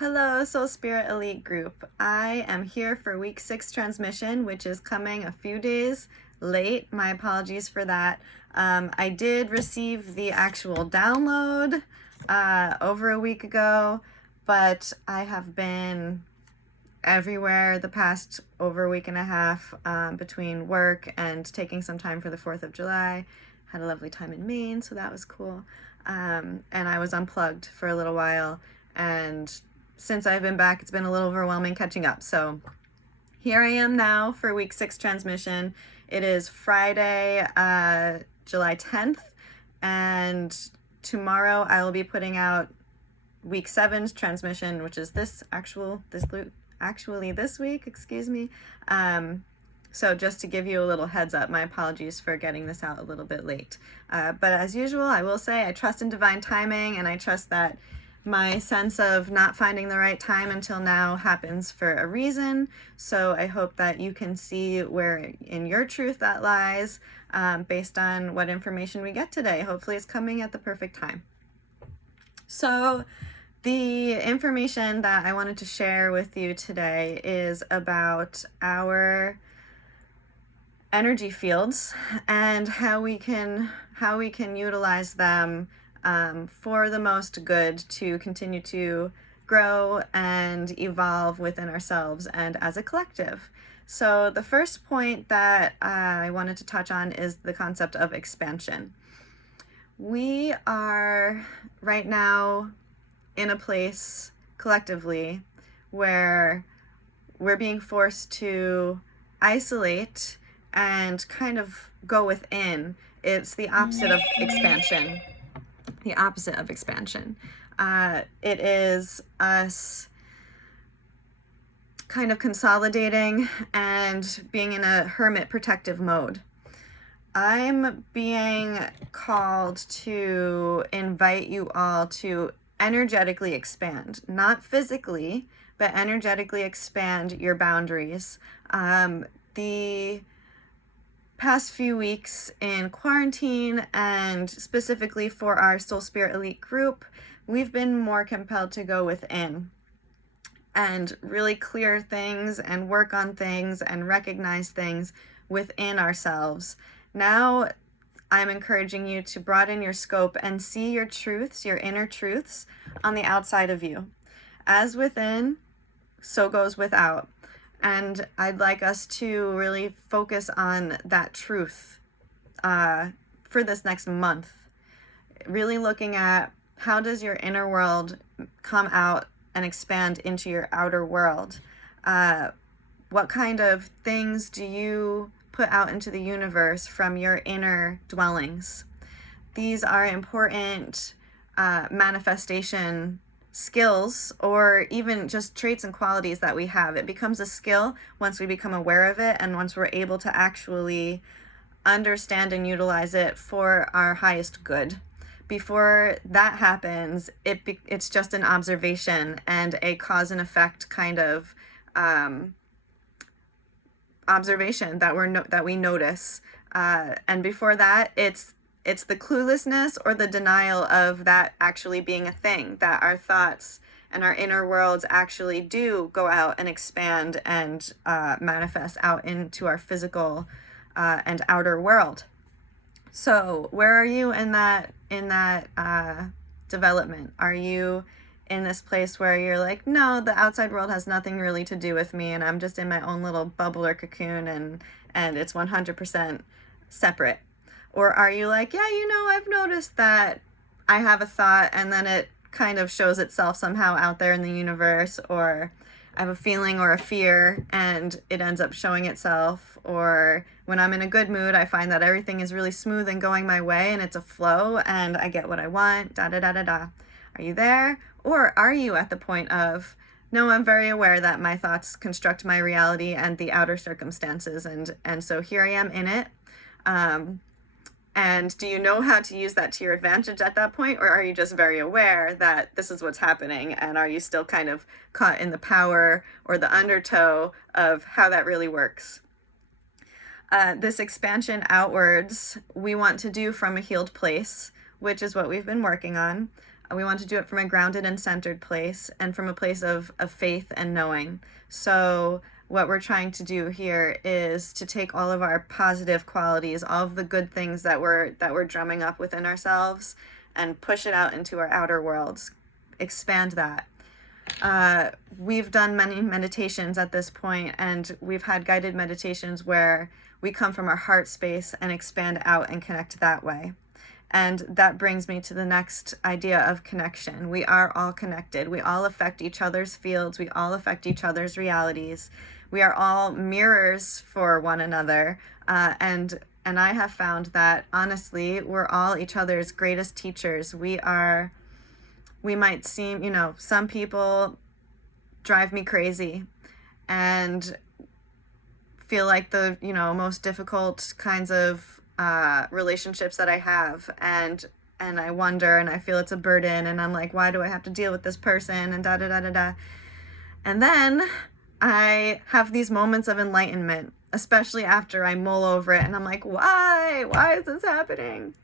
Hello, Soul Spirit Elite Group. I am here for week 6 transmission, which is coming a few days late. My apologies for that. I did receive the actual download over a week ago, but I have been everywhere the past over a week and a half between work and taking some time for the 4th of July. Had a lovely time in Maine, so that was cool. And I was unplugged for a little while, and since I've been back, it's been a little overwhelming catching up. So here I am now for week 6 transmission. It is Friday, July 10th, and tomorrow I will be putting out week 7's transmission, which is this week, excuse me. So just to give you a little heads up, my apologies for getting this out a little bit late. But as usual, I will say I trust in divine timing, and I trust that my sense of not finding the right time until now happens for a reason. So I hope that you can see where in your truth that lies based on what information we get today. Hopefully it's coming at the perfect time. So the information that I wanted to share with you today is about our energy fields and how we can utilize them for the most good to continue to grow and evolve within ourselves and as a collective. So the first point that I wanted to touch on is the concept of expansion. We are right now in a place collectively where we're being forced to isolate and kind of go within. It's the opposite of expansion. It is us kind of consolidating and being in a hermit protective mode. I'm being called to invite you all to energetically expand, not physically, but energetically expand your boundaries. The past few weeks in quarantine, and specifically for our Soul Spirit Elite group, we've been more compelled to go within and really clear things and work on things and recognize things within ourselves. Now I'm encouraging you to broaden your scope and see your truths, your inner truths, on the outside of you. As within, so goes without. And I'd like us to really focus on that truth for this next month. Really looking at how does your inner world come out and expand into your outer world? What kind of things do you put out into the universe from your inner dwellings? These are important manifestation skills, or even just traits and qualities that we have. It becomes a skill once we become aware of it, and once we're able to actually understand and utilize it for our highest good. Before that happens, it's just an observation and a cause and effect kind of observation that we notice, and before that, it's the cluelessness or the denial of that actually being a thing, that our thoughts and our inner worlds actually do go out and expand and manifest out into our physical and outer world. So where are you in that development? Are you in this place where you're like, no, the outside world has nothing really to do with me, and I'm just in my own little bubble or cocoon, and it's 100% separate? Or are you like, yeah, I've noticed that I have a thought and then it kind of shows itself somehow out there in the universe, or I have a feeling or a fear and it ends up showing itself, or when I'm in a good mood, I find that everything is really smooth and going my way and it's a flow and I get what I want, da-da-da-da-da. Are you there? Or are you at the point of, no, I'm very aware that my thoughts construct my reality and the outer circumstances, and so here I am in it. And do you know how to use that to your advantage at that point? Or are you just very aware that this is what's happening? And are you still kind of caught in the power or the undertow of how that really works? This expansion outwards, we want to do from a healed place, which is what we've been working on. We want to do it from a grounded and centered place and from a place of faith and knowing. So what we're trying to do here is to take all of our positive qualities, all of the good things that we're drumming up within ourselves, and push it out into our outer worlds, expand that. We've done many meditations at this point, and we've had guided meditations where we come from our heart space and expand out and connect that way. And that brings me to the next idea of connection. We are all connected. We all affect each other's fields. We all affect each other's realities. We are all mirrors for one another. And I have found that, honestly, we're all each other's greatest teachers. We might seem, some people drive me crazy and feel like the, most difficult kinds of relationships that I have, and I wonder, and I feel it's a burden, and I'm like, why do I have to deal with this person, and da da da da da. And then I have these moments of enlightenment, especially after I mull over it, and I'm like, why is this happening?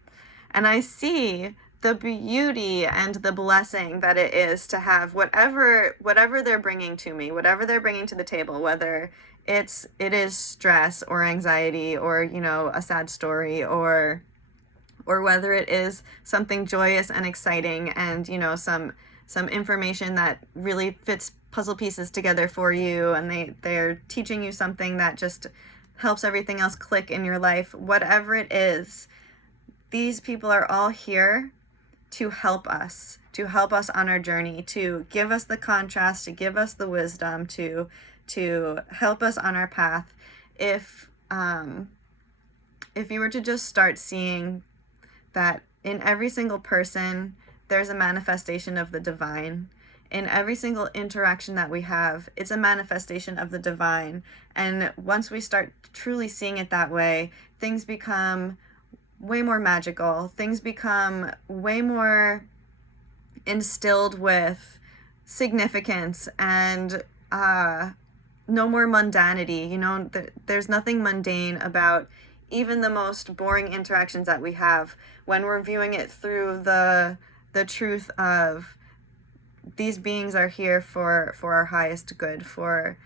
And I see the beauty and the blessing that it is to have whatever they're bringing to me, whatever they're bringing to the table, whether it is stress or anxiety or, a sad story, or whether it is something joyous and exciting and, some information that really fits puzzle pieces together for you, and they're teaching you something that just helps everything else click in your life. Whatever it is, these people are all here to help us on our journey, to give us the contrast, to give us the wisdom, to help us on our path. If you were to just start seeing that in every single person, there's a manifestation of the divine. In every single interaction that we have, it's a manifestation of the divine. And once we start truly seeing it that way, things become way more magical. Things become way more instilled with significance and no more mundanity. There's nothing mundane about even the most boring interactions that we have when we're viewing it through the truth of these beings are here for our highest good. For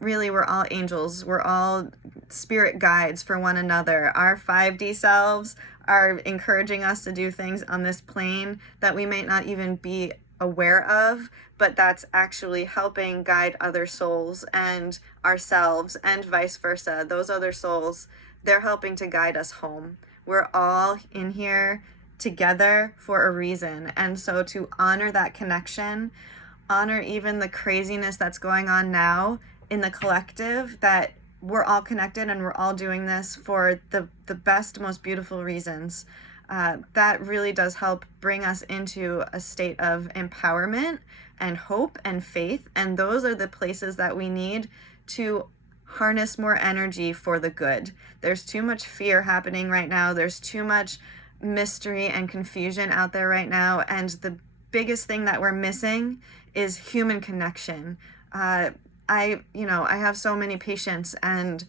really, we're all angels. We're all spirit guides for one another. Our 5D selves are encouraging us to do things on this plane that we may not even be aware of, but that's actually helping guide other souls and ourselves, and vice versa. Those other souls, they're helping to guide us home. We're all in here together for a reason. And so to honor that connection, honor even the craziness that's going on now in the collective, that we're all connected and we're all doing this for the best, most beautiful reasons. That really does help bring us into a state of empowerment and hope and faith. And those are the places that we need to harness more energy for the good. There's too much fear happening right now. There's too much mystery and confusion out there right now. And the biggest thing that we're missing is human connection. I have so many patients, and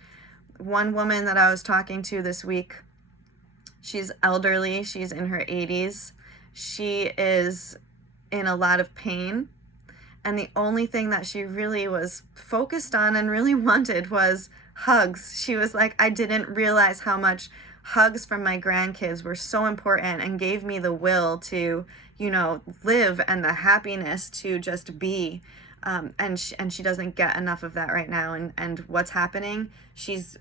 one woman that I was talking to this week, she's elderly, she's in her 80s. She is in a lot of pain, and the only thing that she really was focused on and really wanted was hugs. She was like, I didn't realize how much hugs from my grandkids were so important and gave me the will to, live, and the happiness to just be. And she doesn't get enough of that right now. And what's happening? She's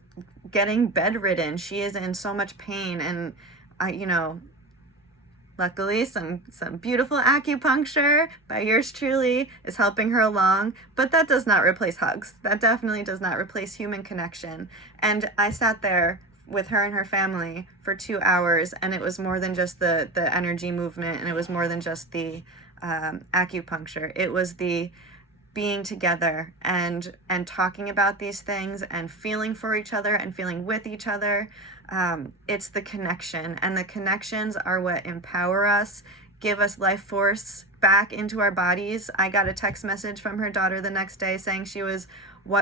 getting bedridden. She is in so much pain. And luckily some beautiful acupuncture by yours truly is helping her along. But that does not replace hugs. That definitely does not replace human connection. And I sat there with her and her family for 2 hours, and it was more than just the energy movement, and it was more than just the acupuncture. It was the being together and talking about these things and feeling for each other and feeling with each other. It's the connection, and the connections are what empower us, give us life force back into our bodies. I got a text message from her daughter the next day saying she was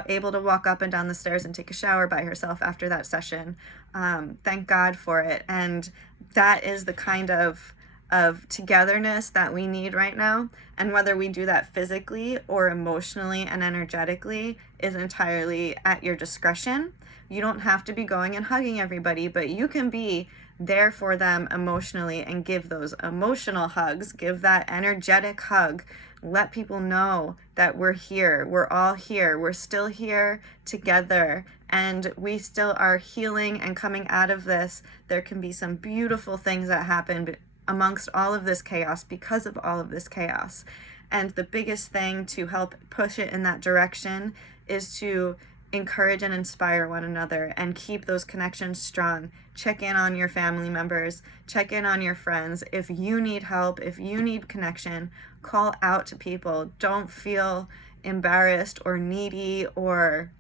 able to walk up and down the stairs and take a shower by herself after that session. Thank God for it. And that is the kind of of togetherness that we need right now. And whether we do that physically or emotionally and energetically is entirely at your discretion. You don't have to be going and hugging everybody, but you can be there for them emotionally and give those emotional hugs, give that energetic hug. Let people know that we're here, we're all here, we're still here together, and we still are healing and coming out of this. There can be some beautiful things that happen amongst all of this chaos because of all of this chaos. And the biggest thing to help push it in that direction is to encourage and inspire one another and keep those connections strong. Check in on your family members, check in on your friends. If you need help, if you need connection, call out to people. Don't feel embarrassed or needy or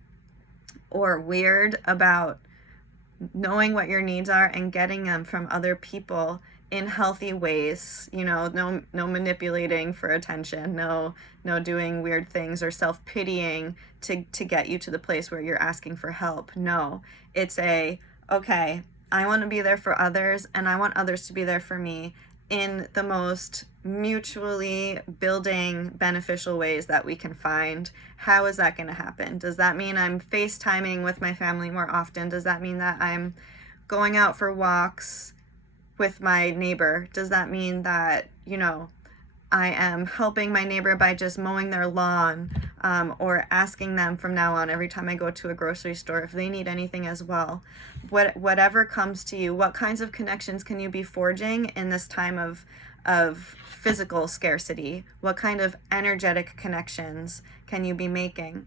weird about knowing what your needs are and getting them from other people in healthy ways. No manipulating for attention, no doing weird things or self-pitying to get you to the place where you're asking for help. No, it's okay, I want to be there for others and I want others to be there for me in the most mutually building, beneficial ways that we can find. How is that going to happen? Does that mean I'm FaceTiming with my family more often? Does that mean that I'm going out for walks with my neighbor? Does that mean that, I am helping my neighbor by just mowing their lawn, or asking them from now on every time I go to a grocery store if they need anything as well? Whatever comes to you, what kinds of connections can you be forging in this time of physical scarcity? What kind of energetic connections can you be making?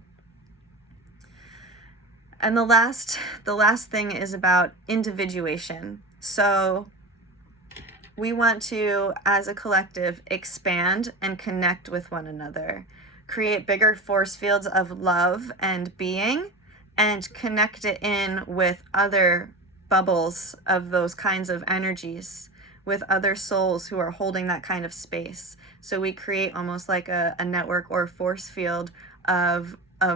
And the last thing is about individuation. So we want to, as a collective, expand and connect with one another, create bigger force fields of love and being, and connect it in with other bubbles of those kinds of energies, with other souls who are holding that kind of space. So we create almost like a network or force field of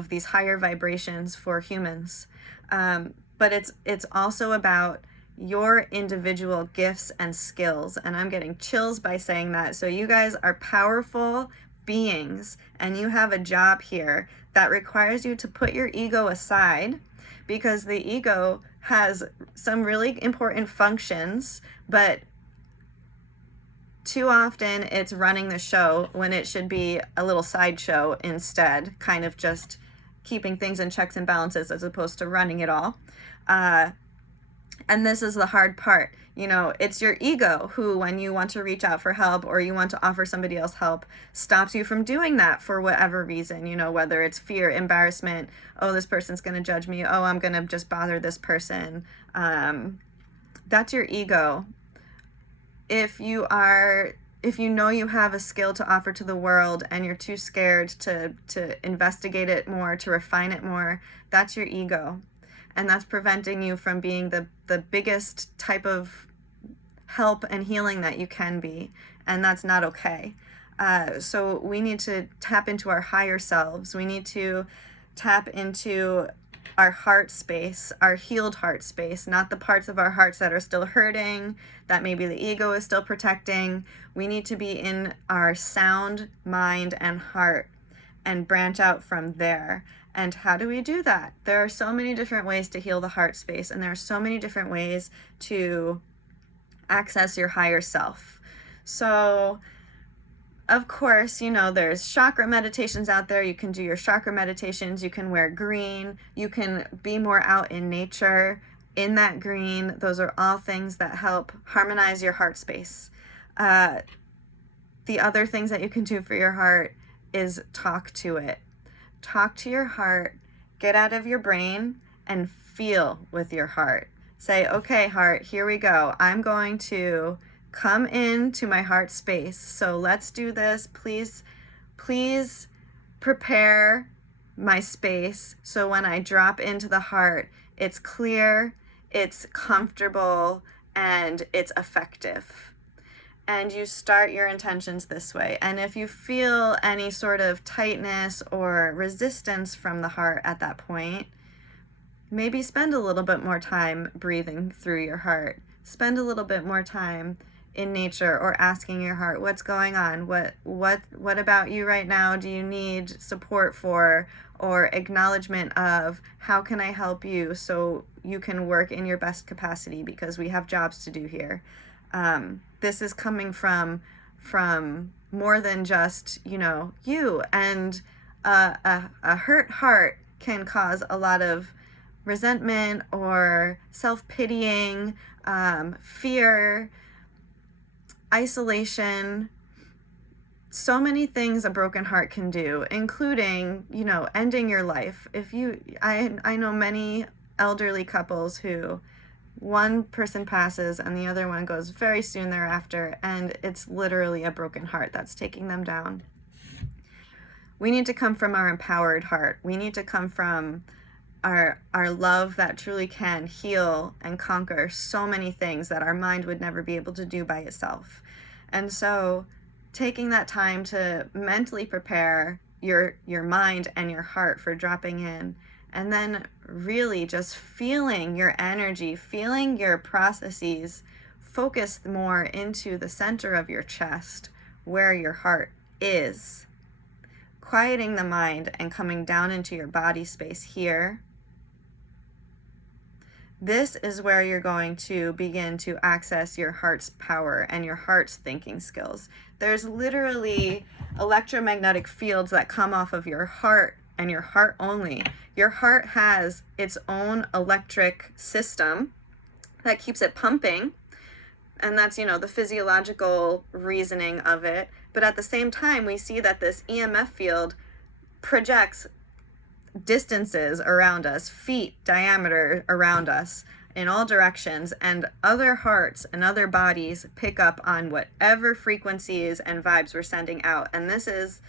these higher vibrations for humans. But it's also about your individual gifts and skills. And I'm getting chills by saying that. So you guys are powerful beings and you have a job here that requires you to put your ego aside, because the ego has some really important functions, but too often it's running the show when it should be a little sideshow instead, kind of just keeping things in checks and balances as opposed to running it all. And this is the hard part. It's your ego who, when you want to reach out for help or you want to offer somebody else help, stops you from doing that for whatever reason, whether it's fear, embarrassment, oh, this person's going to judge me, oh, I'm going to just bother this person. That's your ego. If you know you have a skill to offer to the world and you're too scared to investigate it more, to refine it more, that's your ego. And that's preventing you from being the biggest type of help and healing that you can be. And that's not okay. So we need to tap into our higher selves. We need to tap into our heart space, our healed heart space, not the parts of our hearts that are still hurting, that maybe the ego is still protecting. We need to be in our sound mind and heart and branch out from there. And how do we do that? There are so many different ways to heal the heart space, and there are so many different ways to access your higher self. So, of course, there's chakra meditations out there. You can do your chakra meditations. You can wear green. You can be more out in nature in that green. Those are all things that help harmonize your heart space. The other things that you can do for your heart is talk to it. Talk to your heart, get out of your brain, and feel with your heart. Say, okay, heart, here we go. I'm going to come into my heart space. So let's do this. Please prepare my space so when I drop into the heart, it's clear, it's comfortable, and it's effective. And you start your intentions this way. And if you feel any sort of tightness or resistance from the heart at that point, maybe spend a little bit more time breathing through your heart. Spend a little bit more time in nature, or asking your heart, what's going on? What about you right now do you need support for, or acknowledgement of? How can I help you so you can work in your best capacity, because we have jobs to do here. This is coming from more than just, you. And a hurt heart can cause a lot of resentment or self-pitying, fear, isolation, so many things a broken heart can do, including, ending your life. I know many elderly couples who one person passes and the other one goes very soon thereafter, and it's literally a broken heart that's taking them down. We need to come from our empowered heart. We need to come from our love that truly can heal and conquer so many things that our mind would never be able to do by itself. And so taking that time to mentally prepare your mind and your heart for dropping in, and then really just feeling your energy, feeling your processes, focus more into the center of your chest where your heart is. Quieting the mind and coming down into your body space here. This is where you're going to begin to access your heart's power and your heart's thinking skills. There's literally electromagnetic fields that come off of your heart, and your heart only. Your heart has its own electric system that keeps it pumping, and that's, the physiological reasoning of it. But at the same time, we see that this EMF field projects distances around us, feet diameter around us in all directions, and other hearts and other bodies pick up on whatever frequencies and vibes we're sending out. And this is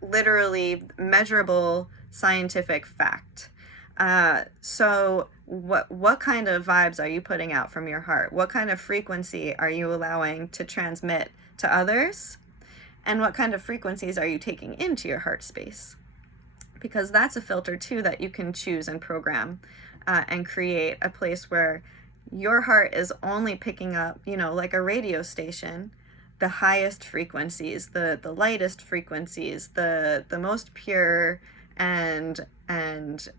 literally measurable scientific fact. So what kind of vibes are you putting out from your heart? What kind of frequency are you allowing to transmit to others? And what kind of frequencies are you taking into your heart space? Because that's a filter too that you can choose and program and create a place where your heart is only picking up, like a radio station, the highest frequencies, the lightest frequencies, the most pure and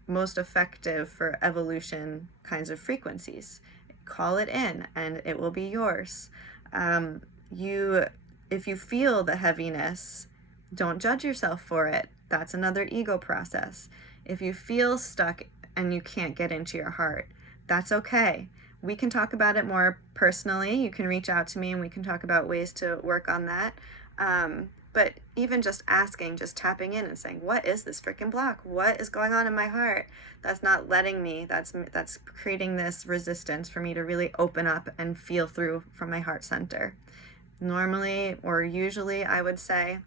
most effective for evolution kinds of frequencies. Call it in and it will be yours. If you feel the heaviness, don't judge yourself for it. That's another ego process. If you feel stuck and you can't get into your heart, that's okay. We can talk about it more personally. You can reach out to me and we can talk about ways to work on that. But even just asking, just tapping in and saying, what is this freaking block? What is going on in my heart? That's not letting me, that's creating this resistance for me to really open up and feel through from my heart center. Normally, or usually, I would say,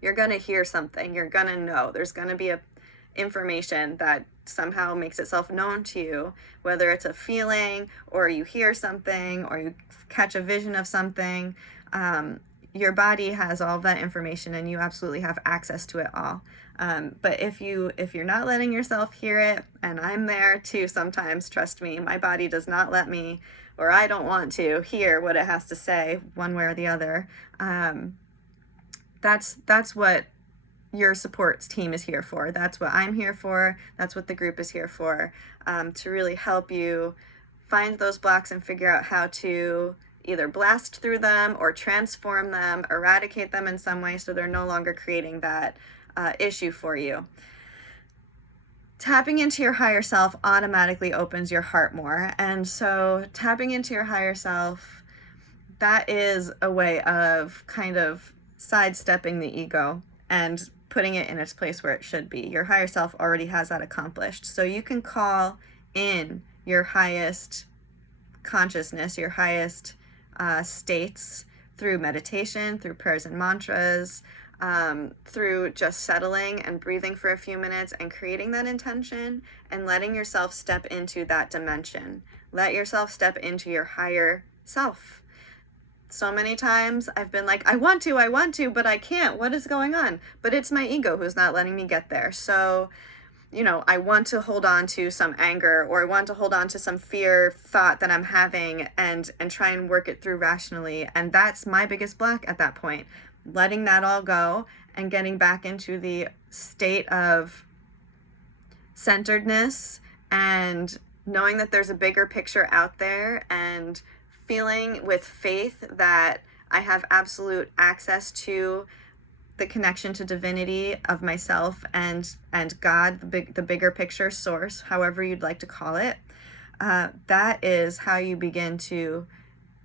you're going to hear something. You're going to know. There's going to be information that somehow makes itself known to you, whether it's a feeling or you hear something or you catch a vision of something. Your body has all of that information and you absolutely have access to it all. But if you're not letting yourself hear it, and I'm there too sometimes, trust me, my body does not let me, or I don't want to hear what it has to say one way or the other. That's what your support team is here for. That's what I'm here for. That's what the group is here for, to really help you find those blocks and figure out how to either blast through them or transform them, eradicate them in some way so they're no longer creating that issue for you. Tapping into your higher self automatically opens your heart more. And so tapping into your higher self, that is a way of kind of sidestepping the ego and putting it in its place where it should be. Your higher self already has that accomplished. So you can call in your highest consciousness, your highest states through meditation, through prayers and mantras, through just settling and breathing for a few minutes and creating that intention and letting yourself step into that dimension. Let yourself step into your higher self. So many times I've been like, I want to, but I can't. What is going on? But it's my ego who's not letting me get there. So I want to hold on to some anger, or I want to hold on to some fear thought that I'm having, and try and work it through rationally. And that's my biggest block at that point. Letting that all go and getting back into the state of centeredness and knowing that there's a bigger picture out there, and feeling with faith that I have absolute access to the connection to divinity of myself and God, the bigger picture source, however you'd like to call it. That is how you begin to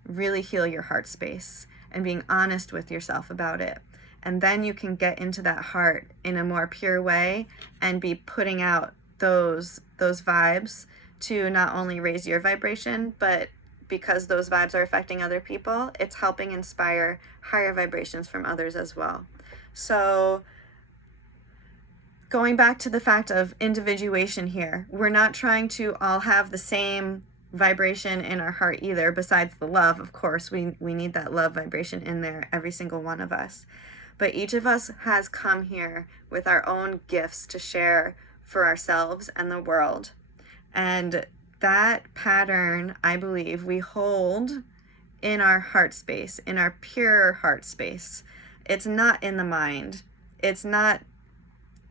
really heal your heart space, and being honest with yourself about it. And then you can get into that heart in a more pure way and be putting out those vibes to not only raise your vibration, but because those vibes are affecting other people, it's helping inspire higher vibrations from others as well. So going back to the fact of individuation here, we're not trying to all have the same vibration in our heart either, besides the love. Of course, we need that love vibration in there, every single one of us. But each of us has come here with our own gifts to share for ourselves and the world. And that pattern, I believe, we hold in our heart space, in our pure heart space. It's not in the mind. It's not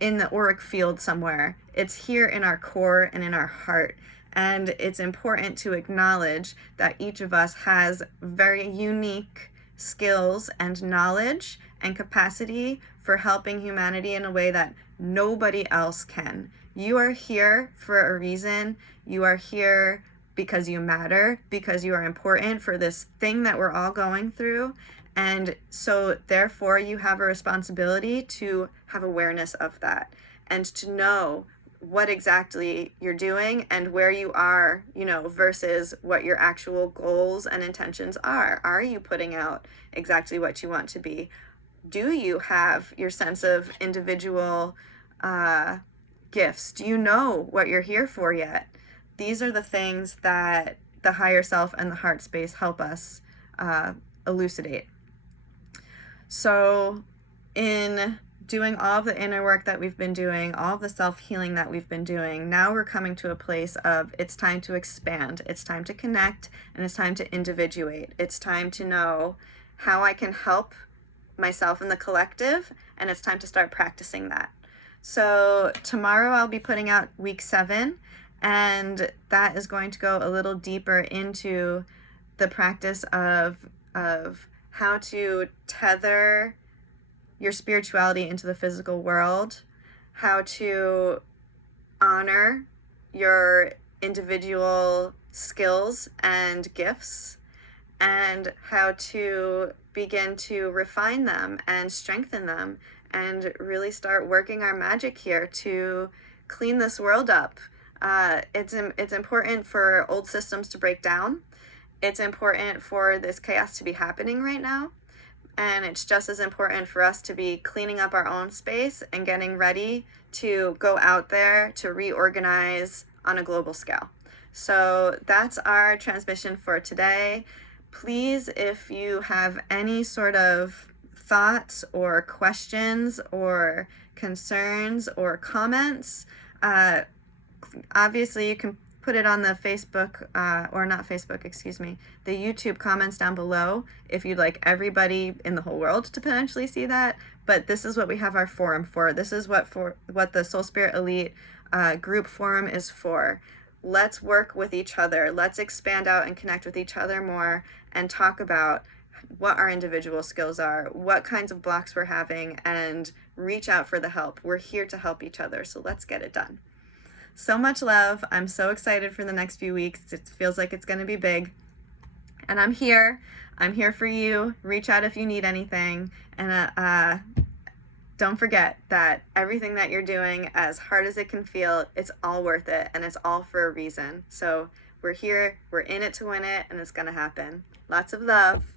in the auric field somewhere. It's here in our core and in our heart. And it's important to acknowledge that each of us has very unique skills and knowledge and capacity for helping humanity in a way that nobody else can. You are here for a reason. You are here because you matter, because you are important for this thing that we're all going through. And so therefore you have a responsibility to have awareness of that and to know what exactly you're doing and where you are, versus what your actual goals and intentions are. Are you putting out exactly what you want to be? Do you have your sense of individual gifts? Do you know what you're here for yet? These are the things that the higher self and the heart space help us elucidate. So in doing all of the inner work that we've been doing, all of the self-healing that we've been doing, now we're coming to a place of it's time to expand, it's time to connect, and it's time to individuate. It's time to know how I can help myself and the collective, and it's time to start practicing that. So tomorrow I'll be putting out week 7, and that is going to go a little deeper into the practice of how to tether your spirituality into the physical world, how to honor your individual skills and gifts, and how to begin to refine them and strengthen them, and really start working our magic here to clean this world up. It's important for old systems to break down. It's important for this chaos to be happening right now. And it's just as important for us to be cleaning up our own space and getting ready to go out there to reorganize on a global scale. So that's our transmission for today. Please, if you have any sort of thoughts or questions or concerns or comments, obviously you can put it on the Facebook, or not Facebook, excuse me, the YouTube comments down below if you'd like everybody in the whole world to potentially see that. But this is what we have our forum for. This is what the Soul Spirit Elite group forum is for. Let's work with each other. Let's expand out and connect with each other more and talk about what our individual skills are, what kinds of blocks we're having, and reach out for the help. We're here to help each other, so let's get it done. So much love. I'm so excited for the next few weeks. It feels like it's going to be big. And I'm here. I'm here for you. Reach out if you need anything. And don't forget that everything that you're doing, as hard as it can feel, it's all worth it. And it's all for a reason. So we're here. We're in it to win it. And it's going to happen. Lots of love.